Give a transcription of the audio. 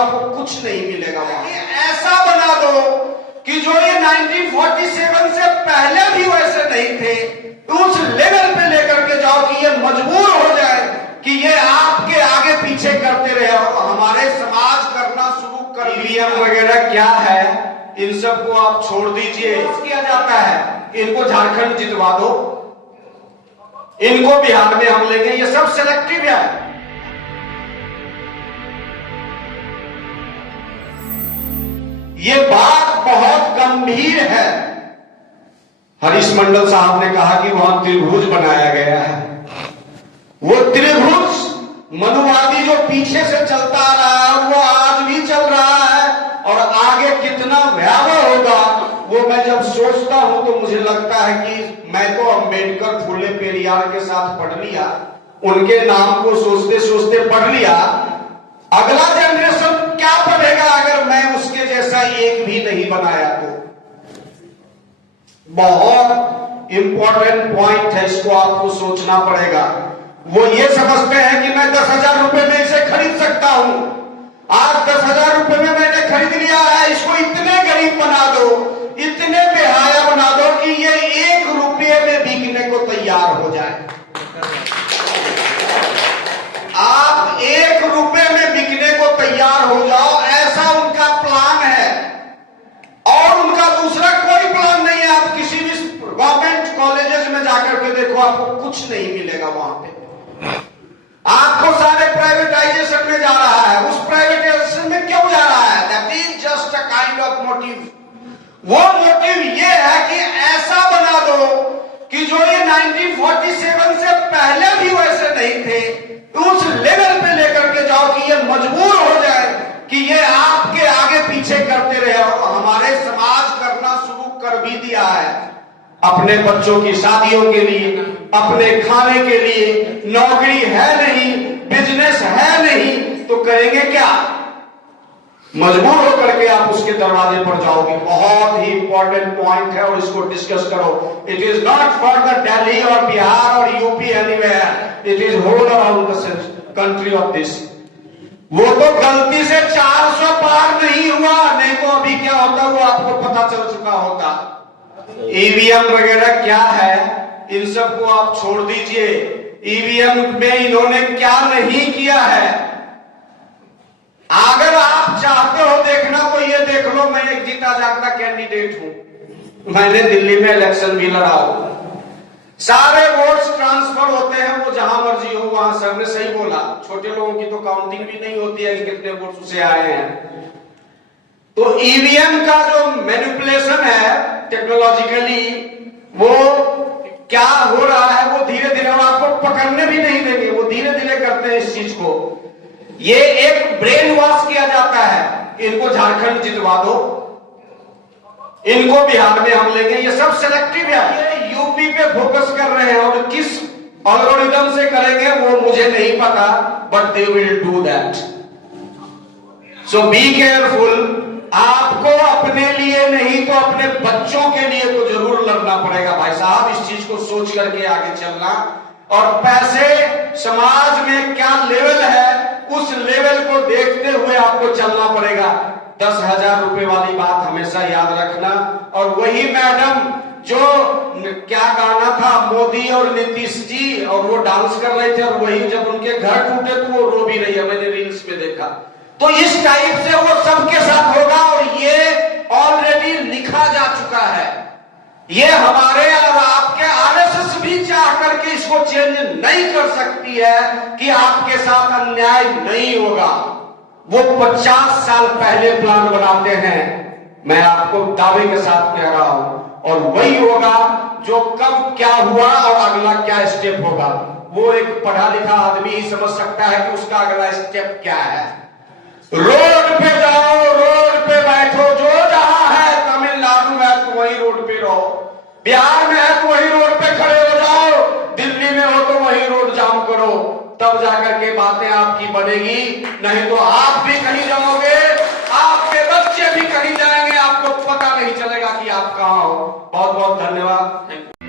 आपको कुछ नहीं मिलेगा वहां। ऐसा बना दो कि जो ये 1947 से पहले भी वैसे नहीं थे, उस लेवल पे लेकर के जाओ कि ये मजबूर हो जाए कि ये आपके आगे पीछे करते रहे। हमारे समाज करना शुरू कर लिया वगैरह क्या है, इन सबको आप छोड़ दीजिए। किया जाता है इनको झारखंड जितवा दो, इनको बिहार में हम लेंगे, ये सब सिलेक्टिव है। ये बात बहुत गंभीर है। हरीश मंडल साहब ने कहा कि वहां त्रिभुज बनाया गया है। वो त्रिभुज मनुवादी जो पीछे से चलता आ रहा है वो आज भी चल रहा है, और आगे कितना भयावह होगा वो मैं जब सोचता हूं तो मुझे लगता है कि मैं तो अंबेडकर, फुले पेरियार के साथ पढ़ लिया, उनके नाम को सोचते सोचते पढ़ लिया। अगला जनरेशन क्या पढ़ेगा अगर मैं उसके जैसा एक भी नहीं बनाया तो? बहुत इंपॉर्टेंट पॉइंट है, इसको आपको सोचना पड़ेगा। वो ये समझते हैं कि मैं 10,000 रुपए में इसे खरीद सकता हूं। आज 10,000 रुपए में मैंने खरीद लिया है, इसको इतने गरीब बना दो, इतने बेहाया बना दो कि ये 1 रुपये में बिकने को तैयार हो जाए। आप 1 रुपये में बिकने को तैयार हो जाओ, ऐसा उनका प्लान है। और उनका दूसरा कोई प्लान नहीं है। आप किसी भी गवर्नमेंट कॉलेजेस में जाकर के देखो, आपको कुछ नहीं मिलेगा वहां पे। आपको सारे प्राइवेटाइजेशन में जा रहा है। उस प्राइवेटाइजेशन में क्यों जा रहा है? That is just a kind of motive. वो मोटिव ये है कि ऐसा बना दो कि जो ये 1947 से पहले भी वैसे नहीं थे, उस लेवल पे लेकर के जाओ कि ये मजबूर हो जाए कि ये आपके आगे पीछे करते रहे। हमारे समाज करना शुरू कर भी दिया है। अपने बच्चों की शादियों के लिए, अपने खाने के लिए नौकरी है नहीं, बिजनेस है नहीं, तो करेंगे क्या? मजबूर होकर के आप उसके दरवाजे पर जाओगे। बहुत ही इंपॉर्टेंट पॉइंट है और इसको डिस्कस करो। It is not for the Delhi और बिहार और UP anywhere, it is whole around the country of this. वो तो गलती से 400 पार नहीं हुआ, नहीं तो अभी क्या होता वो आपको पता चल चुका होता। ईवीएम वगैरह क्या है, इन सबको आप छोड़ दीजिए। ईवीएम में इन्होंने क्या नहीं किया है। अगर आप चाहते हो देखना तो ये देख लो, मैं एक जीता जागता कैंडिडेट हूं। मैंने दिल्ली में इलेक्शन भी लड़ा हूं। सारे वोट्स ट्रांसफर होते हैं, वो जहां मर्जी हो वहां। सर ने सही बोला, छोटे लोगों की तो काउंटिंग भी नहीं होती है कि कितने वोट्स उसे आए हैं। तो ईवीएम का जो मैनिपुलेशन है टेक्नोलॉजिकली, वो क्या हो रहा है, वो धीरे धीरे आपको पकड़ने भी नहीं देंगे, वो धीरे धीरे करते हैं इस चीज को। ये एक ब्रेन वॉश किया जाता है। इनको झारखंड जितवा दो, इनको बिहार में हम लेंगे, ये सब सिलेक्टिव है। ये यूपी पे फोकस कर रहे हैं और किस एल्गोरिथम से करेंगे वो मुझे नहीं पता, but they will do that. So be careful. आपको अपने लिए नहीं तो अपने बच्चों के लिए तो जरूर लड़ना पड़ेगा भाई साहब। इस चीज को सोच करके आगे चलना। और पैसे समाज में क्या लेवल है, उस लेवल को देखते हुए आपको चलना पड़ेगा। 10,000 रुपए वाली बात हमेशा याद रखना। और वही मैडम जो क्या गाना था, मोदी और नीतीश जी, और वो डांस कर रहे थे, और वही जब उनके घर टूटे तो वो रो भी रही है, मैंने रील्स में देखा। तो इस टाइप से वो सबके साथ होगा, और ये ऑलरेडी लिखा जा चुका है। ये हमारे और आपके आरएसएस भी चाह करके इसको चेंज नहीं कर सकती है कि आपके साथ अन्याय नहीं होगा। वो 50 साल पहले प्लान बनाते हैं, मैं आपको दावे के साथ कह रहा हूं, और वही होगा जो कब क्या हुआ और अगला क्या स्टेप होगा, वो एक पढ़ा लिखा आदमी ही समझ सकता है कि उसका अगला स्टेप क्या है। रोड पे जाओ, रोड पे बैठो, जो जहां है, तमिलनाडु है तो वही रोड पे रहो, बिहार में है तो वही रोड पे खड़े हो जाओ, दिल्ली में हो तो वही रोड जाम करो, तब जाकर के बातें आपकी बनेगी। नहीं तो आप भी कहीं जाओगे, आपके बच्चे भी कहीं जाएंगे, आपको पता नहीं चलेगा कि आप कहां हो। बहुत बहुत धन्यवाद।